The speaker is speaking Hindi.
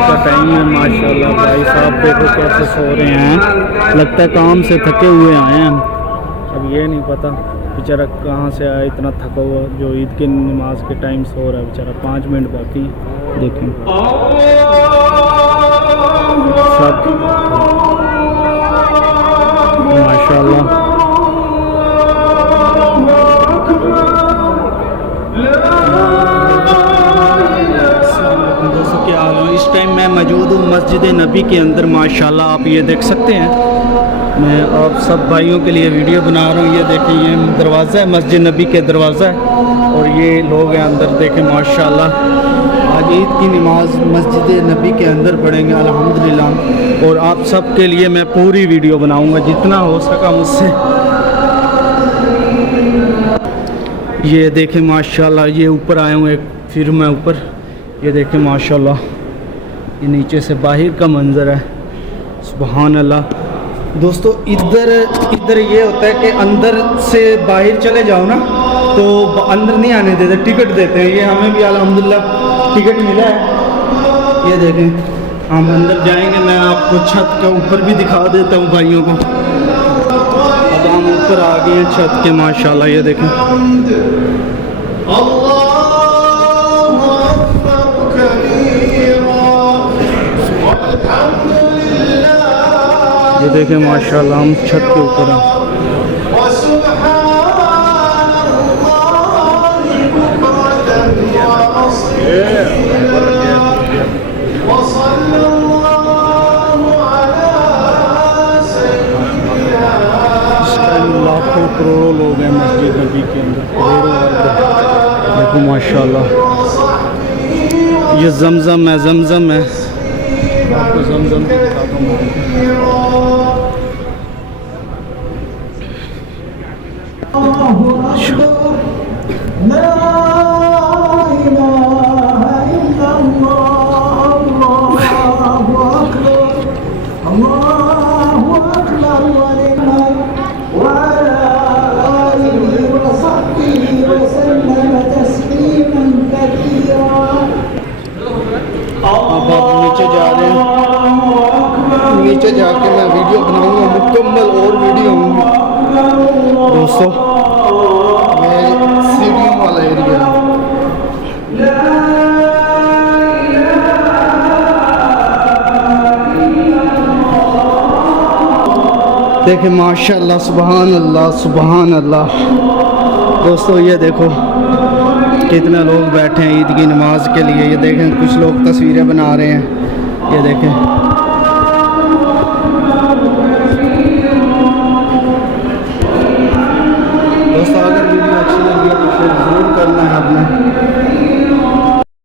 का टाइम है माशाल्लाह। भाई साहब देखो कैसे सो रहे हैं, लगता है काम से थके हुए आए हैं। अब ये नहीं पता बेचारा कहाँ से आया इतना थका हुआ, जो ईद की नमाज के टाइम सो रहा है बेचारा। 5 मिनट बाकी देखें सब माशाल्लाह। दोस्तों क्या हाल है, इस टाइम मैं मौजूद हूँ मस्जिद नबी के अंदर माशाल्लाह। आप ये देख सकते हैं, मैं आप सब भाइयों के लिए वीडियो बना रहा हूँ। ये देखें ये दरवाज़ा है मस्जिद नबी के दरवाज़ा है, और ये लोग हैं अंदर देखें माशाल्लाह। आज ईद की नमाज मस्जिद नबी के अंदर पढ़ेंगे अल्हम्दुलिल्लाह। और आप सब के लिए मैं पूरी वीडियो बनाऊँगा जितना हो सका मुझसे। ये देखें माशाल्लाह, ये ऊपर आया हूँ एक, फिर मैं ऊपर, ये देखें माशाल्लाह। ये नीचे से बाहर का मंज़र है, सुभान अल्लाह। दोस्तों इधर ये होता है कि अंदर से बाहर चले जाओ ना तो अंदर नहीं आने देते, टिकट देते हैं। ये हमें भी अल्हम्दुलिल्लाह टिकट मिला है। ये देखें हम अंदर जाएंगे, मैं आपको छत के ऊपर भी दिखा देता हूँ भाइयों को। अब हम ऊपर आ गए हैं छत के माशाल्लाह। ये देखें ये देखें माशाल्लाह हम छत के ऊपर हैं। लाखों करोड़ों लोग हैं मस्जिद नबी के अंदर, देखो माशाल्लाह। ये जमजम है, जमजम है, आपको जमजम दिखाता हूँ। अब आप नीचे जा रहे हैं, नीचे जाके मैं वीडियो बनाऊंगा मुकम्मल, और वीडियो होंगी दोस्तों। ये सीढ़ियों वाला एरिया है। देखें माशाल्लाह, सुभान अल्लाह, सुभान अल्लाह। दोस्तों ये देखो कितने लोग बैठे हैं ईद की नमाज के लिए। ये देखें कुछ लोग तस्वीरें बना रहे हैं, ये देखें। दोस्तों अगर वीडियो अच्छी लगी तो शेयर ज़रूर करना है आपने।